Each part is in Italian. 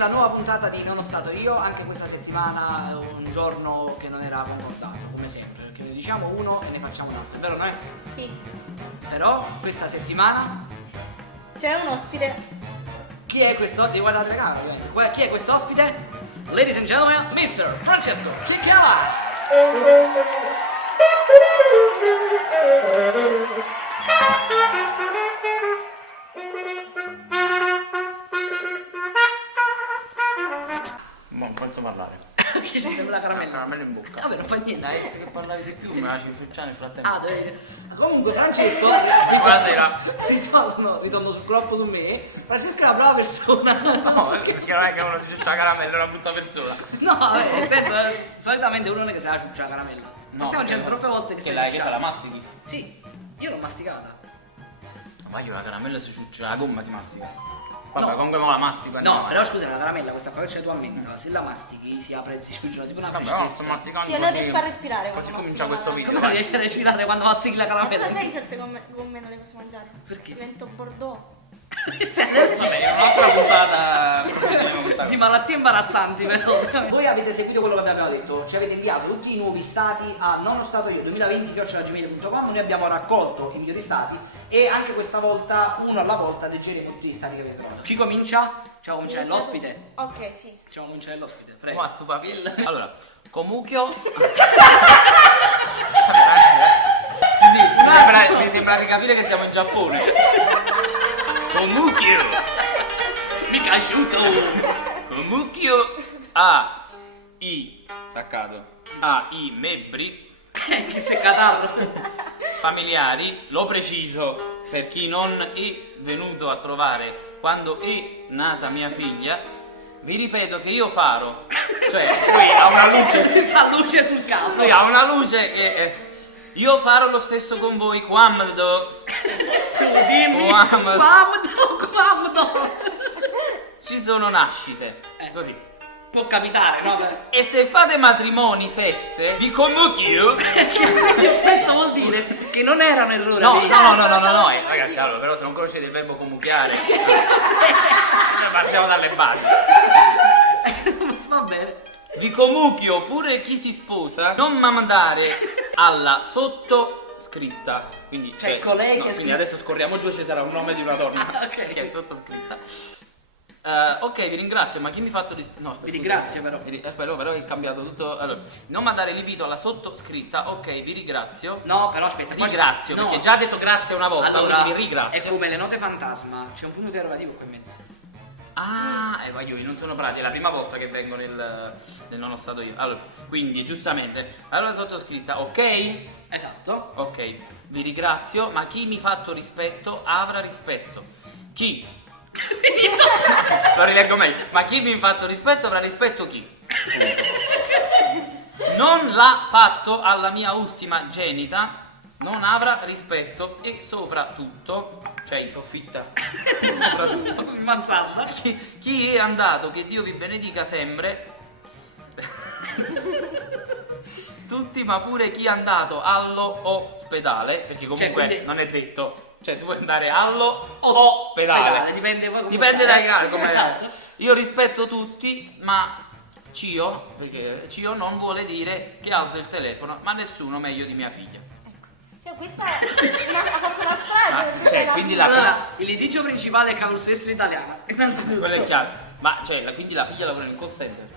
nella nuova puntata di Non ho stato io, anche questa settimana un giorno che non era concordato, come sempre, perché ne diciamo uno e ne facciamo un altro, è vero, non è? Sì. Però questa settimana C'è un ospite. chi è questo? Devi guardare la telecamera, ovviamente. Chi è questo ospite? Ladies and gentlemen, Mr. Francesco Cicchiala! Non posso parlare. Che ci sembra la caramella? Caramella in bocca. Vabbè, non fa niente. Dai, che parlavi di più, me la ci facciamo nel frattempo. Ah, comunque Francesco Buonasera. ritorno sul troppo su me. Francesco è una brava persona. No, perché non è che uno si ciuccia la caramella, è una brutta persona. No, vabbè, nel senso, solitamente uno non è che se la ciuccia la caramella. Ma stiamo dicendo troppe volte che Che stai la, che fa, la mastichi? Sì, io l'ho masticata. Ma io la caramella si ciuccia, la gomma si mastica. Vabbè, No. comunque mo la mastico. No, andiamo però avanti. scusa, la caramella, questa qua che c'è tu a menta, se la mastichi si apre, si squigiola tipo una Vabbè, però non sto freschezza. masticando Sì, non così. riesco a respirare Così quando comincia mastico questo la video. Come riesci a respirare quando mastichi la Ma caramella? tu sai certe gomme non le posso mangiare? Perché? Divento Bordeaux. Vabbè, è un'altra puntata. Di malattie imbarazzanti, però. Voi avete seguito quello che abbiamo detto, ci avete inviato tutti i nuovi stati a nonostato.io 2020@gmail.com. Noi abbiamo raccolto i migliori stati e anche questa volta, uno alla volta, leggeremo tutti gli stati che avete trovato. Chi comincia? Facciamo cominciare l'ospite. Ok, sì. Facciamo cominciare l'ospite, prego. Ma stu papilla. Allora, Comuchio. Mi sembra di capire che siamo in Giappone. Comuchio. Mica asciutto! Comuchio ha i saccato. Ha i membri Chi sei catarro? familiari, lo preciso per chi non è venuto a trovare quando è nata mia figlia. Vi ripeto che io faro, cioè qui ha una luce, Fa luce sul caso. sì, ha una luce che io farò lo stesso con voi quando Dimmi. Quando Quando? ci sono nascite, così. Può capitare, no? E se fate matrimoni, feste, vi convochio. Questo vuol dire che non era un errore. No, vero? no, ragazzi, allora, però se non conoscete il verbo comucchiare, noi partiamo dalle basi. Va bene. Vi comuchio pure chi si sposa, non mandare alla sottoscritta. Quindi, Cioè, colei che quindi scrive- adesso scorriamo giù e ci sarà un nome di una donna. Ah, ok. Che è sottoscritta. Ok, vi ringrazio, ma chi mi ha fatto no, aspetta, Vi ringrazio, però. Aspetta, però è cambiato tutto. Allora, non mandare l'invito alla sottoscritta, ok, vi ringrazio. No, però aspetta. qua c'è- Ringrazio, no. perché già ha detto grazie una volta, Allora, quindi vi ringrazio. è come le note fantasma, c'è un punto interrogativo qua in mezzo. Ah, ma io non sono prati, è la prima volta che vengo nel non ho stato io. Allora, quindi giustamente, allora sottoscritta, ok? Esatto. Ok, vi ringrazio, ma chi mi ha fatto rispetto avrà rispetto. Chi? Lo rileggo meglio. Ma chi mi ha fatto rispetto avrà rispetto chi? Non l'ha fatto alla mia ultima genita, non avrà rispetto e soprattutto, cioè in soffitta, soprattutto, In mansarda. chi è andato, che Dio vi benedica sempre. Tutti, ma pure chi è andato all'ospedale, perché comunque quindi- non è detto. Cioè tu puoi andare all'ospedale. Dipende poi come Dipende stai. dai casi. Come... Esatto. Io rispetto tutti, ma Cio, perché Cio non vuole dire che alzo il telefono, ma nessuno meglio di mia figlia. Cioè, questa è faccio una strage. Cioè, quindi la Allora, il litigio principale è carossessa italiana. Innanzitutto. quello è chiaro. Ma cioè, quindi la figlia lavora nel call center.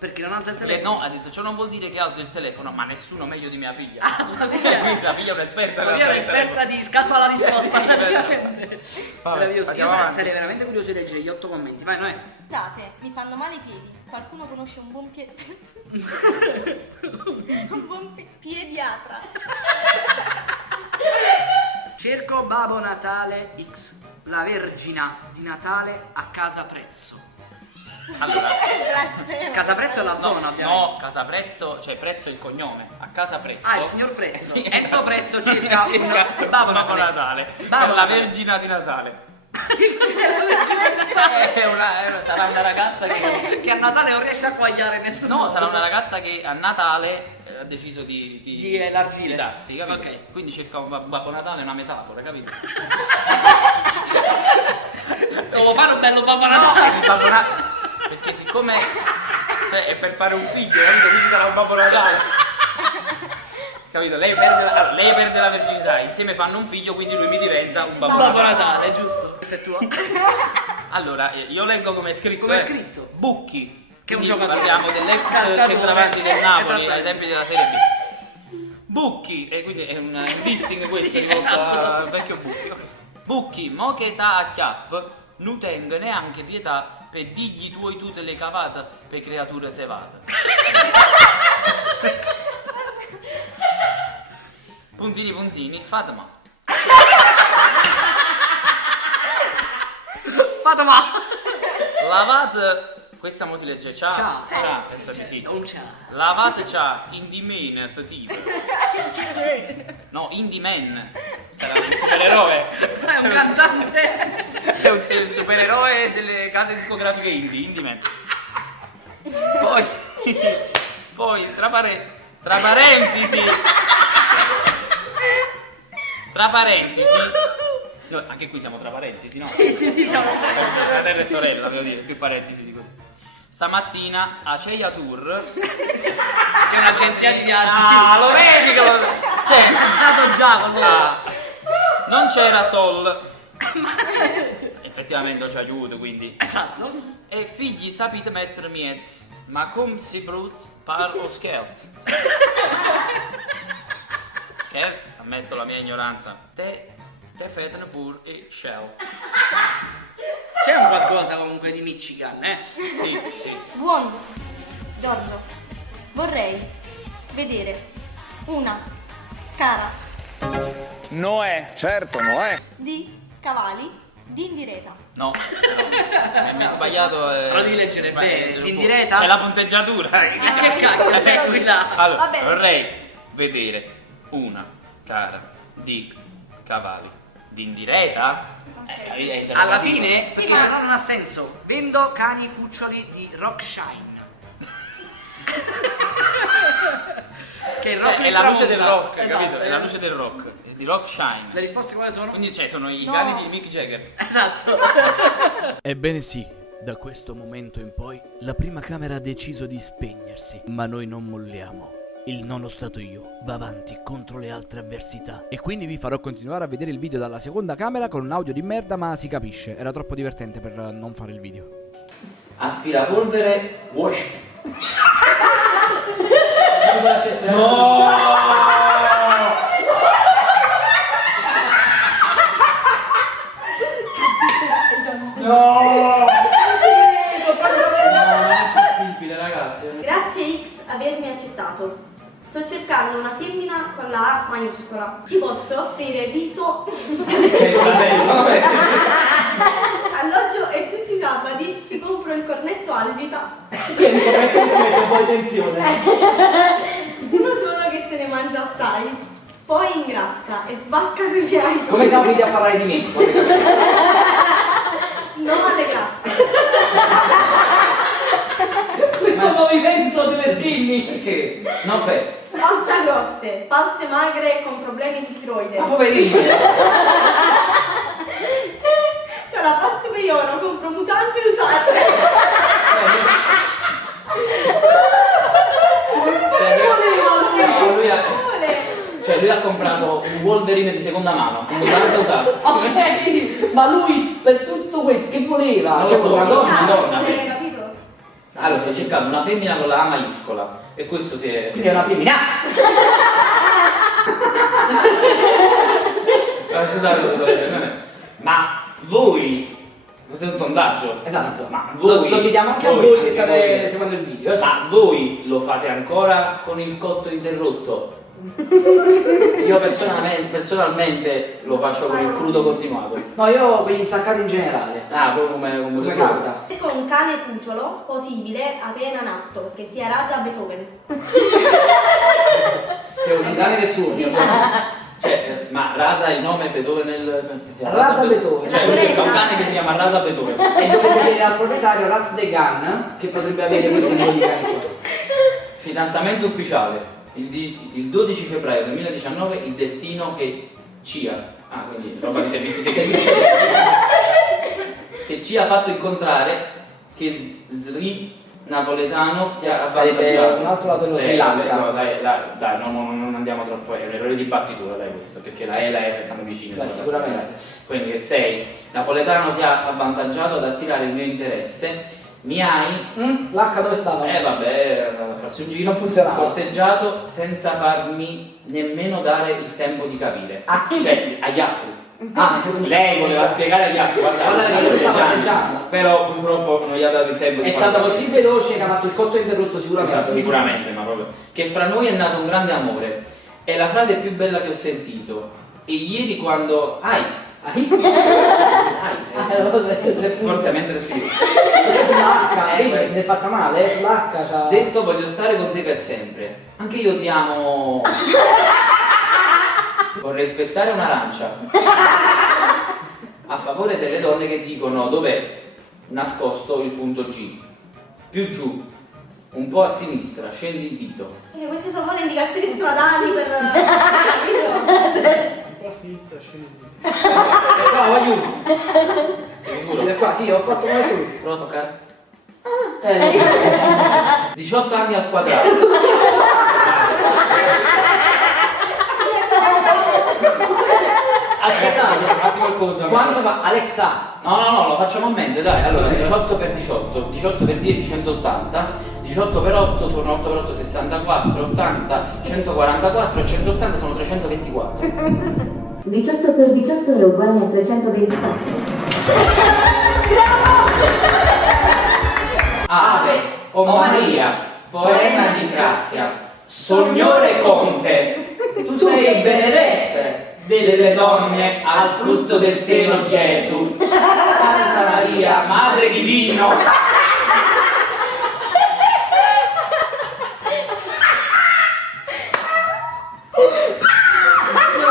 Perché non alza il Perché telefono? no, ha detto ciò non vuol dire che alzo il telefono, ma nessuno meglio di mia figlia. Ah, sua figlia. Quindi la figlia è un'esperta. Sua figlia è un'esperta di scatto alla risposta, praticamente. Vabbè, Meraviglioso. Io andiamo avanti. sarei veramente curioso di leggere gli 8 commenti. Vai, noi. Scusate, mi fanno male i piedi. Qualcuno conosce un buon un buon piediatra. Cerco Babbo Natale X, la Vergina di Natale a Casa Prezzo. Allora, Grazie. Casa Prezzo è la zona, ovviamente. no, Casa Prezzo, cioè Prezzo è il cognome, a Casa Prezzo. Ah, il signor Prezzo. Sì. Enzo Prezzo cerca Circa Babbo Babbo Natale. Natale. Babbo Per la Natale. Vergina di Natale. Sarà una ragazza Che a Natale non riesce a quagliare nessuno. No, sarà una ragazza che a Natale ha deciso Di elargire. di darsi, capito? Ok. Quindi cerca un Babbo Natale, è una metafora, capito? Come fare un bello Babbo Natale? Il Babbo Natale. Perché siccome cioè, è per fare un figlio, capito? Quindi sarà un Babbo Natale. Capito? Lei perde la virginità, insieme fanno un figlio, quindi lui mi diventa un Babbo Babbo Natale. Natale, giusto? Questa è tua. Allora, io leggo come è scritto. Come è scritto? Bucchi. Che è un Quindi giocatore. parliamo dell'ex Calciatore. centravanti del Napoli ai Esattamente. tempi della Serie B. Bucchi, e quindi è un dissing questo Sì, rivolto esatto. al vecchio Bucchi. Ok. Bucchi, mo che età a chiapp, non tengo neanche pietà per digli tuoi tutte le cavate per creature sevate. Puntini puntini, Fatma. Fatema! Lavate, questa mo si legge ciao. Ciao. Penso di sì. Non c'è. Lavate ciao, Indie fativa. No, Indie Man. Sarà un supereroe. È un cantante. È un supereroe delle case discografiche Indie Man. Poi tra parentesi. Tra parentesi. No, anche qui siamo tra parentesi, no? Sì, siamo. Fratello e sorella, devo dire, qui parentesi di così. Stamattina a Ceia Tour, Che è un'agenzia di viaggi. ah, lo vedi che lo. Cioè, Mangiato già con loro. ah, non c'era Sol. Effettivamente non ci aiuto, quindi. Esatto. E figli sapete mettere miez, ma come si brut par o schert. Schert, ammetto la mia ignoranza. Te fetene pur e shell. C'è qualcosa comunque di Michigan, eh? Sì, sì. Buon Giorgio, vorrei vedere una cara Noè. Certo, no è. di cavalli di indireta. No, mi hai sbagliato. Però devi leggere bene, leggere un in po'. diretta? C'è la punteggiatura. Che cacchio sei qui là? Allora, Va bene. vorrei vedere una cara di cavalli d'indireta. Alla fine, perché ma- sennò non ha senso. Vendo cani cuccioli di Rockshine. Che è il rock Cioè, di è la luce del tramonta. rock, Esatto, capito? È la luce del rock, è di Rock Shine. Le risposte quali sono? Quindi sono i No. cani di Mick Jagger. Esatto. Ebbene sì, da questo momento in poi la prima camera ha deciso di spegnersi, ma noi non molliamo. Il nono stato io va avanti contro le altre avversità. E quindi vi farò continuare a vedere il video dalla seconda camera con un audio di merda, ma si capisce. Era troppo divertente per non fare il video. Aspirapolvere wash. Non è possibile, ragazzi. Grazie X avermi accettato. Sto cercando una femmina con la A maiuscola. Ci posso offrire Vito alloggio e tutti i sabati ci compro il cornetto algita. poi tensione. Uno solo che se ne mangia assai, poi ingrassa e sbacca sui piedi. Come siamo finiti a parlare di me? Non alle grasse. Questo movimento delle skinny! Perché? No fat. Ossa grosse, false magre e con problemi di tiroide. Ma poverino! C'ho la pasta di oro, compro mutanti usate. No, lui ha, Vuole. cioè lui ha comprato un Wolverine di seconda mano, un mutante usato. Ok, ma lui per tutto questo che voleva? Non lo Cioè, so, una donna. donna, Hai penso. capito? Allora, sto cercando una femmina con la A maiuscola e questo si è... Quindi è una femmina. Scusate, ma voi... Questo è un sondaggio. Esatto. Ma voi... Lo chiediamo anche a voi che state seguendo il video. Ma voi lo fate ancora con il cotto interrotto? Io personalmente lo faccio con il crudo continuato. No, io con gli insaccati in generale. Ah, proprio come Come tu. capita. Con un cane cucciolo, possibile appena nato, che sia razza Beethoven. Che un cane nessuno. Cioè, ma Raza è il nome Beethoven nel... Raza Beethoven. Cioè, lui cerca un cane che si chiama Raza Beethoven. E dovete chiedere al proprietario Raz de Gun che potrebbe avere questo tipo di cani qua. Fidanzamento ufficiale. Il 12 febbraio 2019 il destino che CIA, quindi roba di servizi segreti, che ci ha fatto incontrare, che Sri napoletano ti ha Sarebbe avvantaggiato. un altro lato dello Sì, Sri Lanka. no, dai, non andiamo troppo, è un errore di battitura dai questo, perché la E e la R stanno vicine. Beh, sulla sicuramente. tastiera. Quindi che sei napoletano ti ha avvantaggiato ad attirare il mio interesse, mi hai L'H dove stava? vabbè, andavo a farsi un giro, Non funzionava. corteggiato senza farmi nemmeno dare il tempo di capire. A chi? Cioè, agli altri. Ah, nel senso che Lei voleva spiegare agli altri, guardate, Guarda, sta io stavo corteggiando, corteggiando. però purtroppo non gli ha dato il tempo di È farlo. stata così veloce che ha fatto il cotto interrotto sicuramente. Esatto, sicuramente, ma proprio. Che fra noi è nato un grande amore. È la frase più bella che ho sentito. E ieri quando. Forse mentre scrivo. Sulla H, vedi, ne è fatta male, sulla H c'ha... Detto voglio stare con te per sempre. Anche io ti amo. Vorrei spezzare un'arancia. A favore delle donne che dicono dov'è nascosto il punto G. Più giù. Un po' a sinistra, scendi il dito. Queste sono le indicazioni stradali per... capito? No, aiuto. Sei sicuro? Ed è qua, sì, ho fatto come tu. Prova a toccare. 18 anni al quadrato. Aspettate, un attimo il conto. quanto va Alexa? No, lo facciamo a mente, dai. Allora, 18 per 18, 18 per 10, 180, 18 per 8 sono 8 per 8, 64, 80, 144 e 180 sono 324. 18 per 18 è uguale a 324. Ave o Maria, poema di grazia, Signore con te, tu sei benedetta delle donne al frutto del seno Gesù. Santa Maria, Madre di Dio.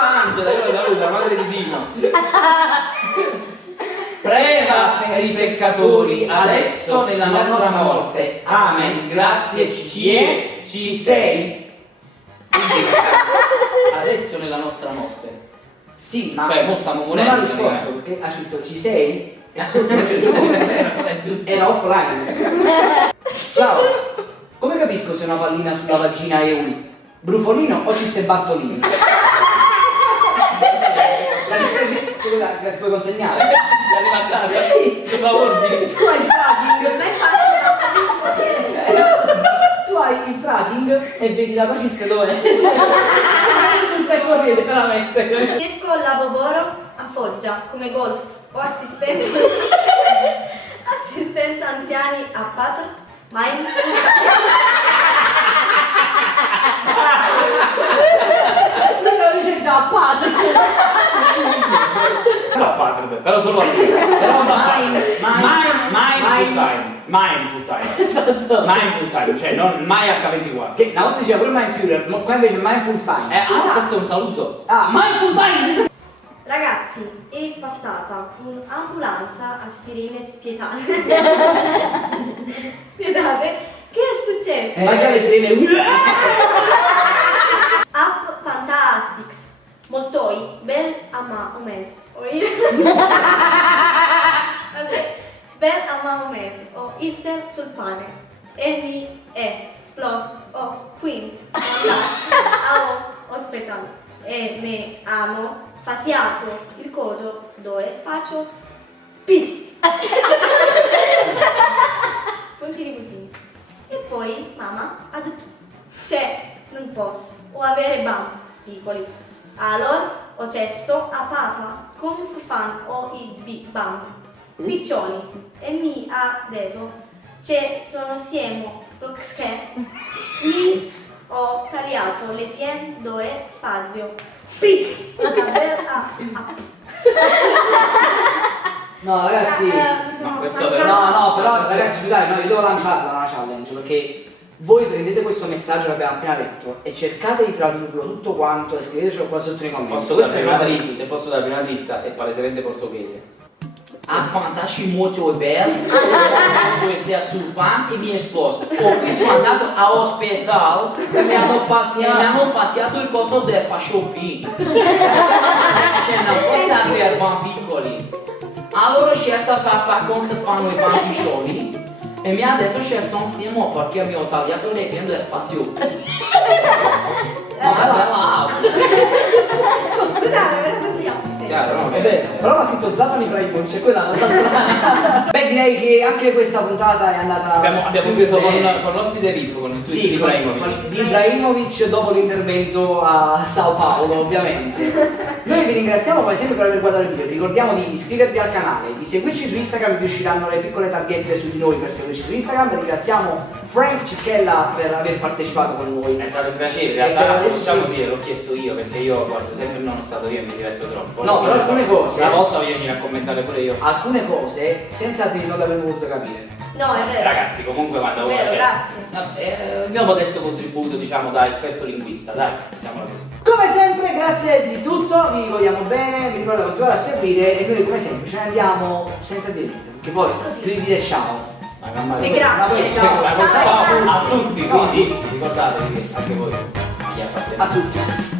Angela, io la saluto, Madre di Dio. Prega per i peccatori, adesso nella nostra morte. Amen. Grazie, ci sei. Quindi, adesso nella nostra morte. Sì, ma Cioè, mo stiamo non morendo, ha risposto perché ha scritto ci sei? E sotto c'è giusto. Era offline. Ciao, come capisco se una pallina sulla vagina è un brufolino o Ciste Bartolini? La risposta la puoi consegnare? Arriva a casa, per favore, Tu hai il tracking, Non è facile. tu hai il tracking e vedi la vagista dove non stai correndo veramente. Cerco lavoro a Foggia come golf o assistenza anziani a Patrat, ma in... Lo dice già a padre. però solo a te. Però mai full time. Mai full time. Esatto. Mai full time, cioè non mai H24. Che una volta diceva pure Mindfury, ma qua invece Mind Full Time. Forse un saluto. Ah, Mind Full Time! Ragazzi, è passata un'ambulanza a sirene spietate. Spietate? Che è successo? Ma già le sirene. App Fantastics. Moltoi, bel ama un mes. Bel ama un mes. O il tè sul pane. Emi è splos o quint. A ospedale. E me hanno fasiato il coso dove faccio P. Puntini puntini. E poi mamma ha detto, cioè, non posso, o avere bambini piccoli. Allora ho chiesto a papà come si fanno i bambini piccioni e mi ha detto, cioè, sono siamo perché mi ho tagliato le piene dove fazio P. No ragazzi, Mi sono questo stancata. no, però ragazzi, scusate, no, io devo lanciarla una challenge perché voi prendete questo messaggio che abbiamo appena detto e cercate di tradurlo tutto quanto e scrivetecelo qua sotto nei Se commenti. posso Questo dare è una una dritta, se posso dare una dritta, è palesemente portoghese. Ah, fantastico, molto bello. Sono sul pan e mi esposto. Mi sono andato a ospedale e mi hanno fasciato il coso del fasciopì. Cioè, non posso avere bambini piccoli. Allora c'è sta papà come si fanno i bambiccioli e mi ha detto c'è son Simo perché mi ho tagliato le piante del fascio. Ma è bella. Scusate, però così ha Chiaro, no? È vero. Però l'ha scritto Zlatan Ibrahimovic, quella è la cosa strana. Beh, direi che anche questa puntata è andata. Abbiamo preso con l'ospite VIP, con il tweet Sì, di Ibrahimovic. di Ibrahimovic dopo l'intervento a Sao Paolo, ovviamente. Noi vi ringraziamo come sempre per aver guardato il video. Ricordiamo di iscrivervi al canale, di seguirci su Instagram, vi usciranno le piccole targhette su di noi per seguirci su Instagram. Ringraziamo Frank Cicchella per aver partecipato con noi. È stato un piacere, in realtà possiamo dire, l'ho chiesto io perché io guardo sempre il Nono Stato io e mi diverto troppo. No, però alcune cose. Una volta voglio venire a commentare pure io. Alcune cose senza te non le avremmo potuto capire. No, è vero. Ragazzi, comunque quando uno Vero, c'è. grazie. Il mio modesto contributo, diciamo, da esperto linguista, dai, mettiamola così. Come sempre, grazie di tutto, vi vogliamo bene, vi ricordo di continuare a seguire e noi come sempre ce ne andiamo senza dire niente, perché poi più di dire ciao. E grazie. Ciao. Ciao, Ciao, a tutti, Ciao a quindi ricordatevi che anche voi vi appartenete. A tutti.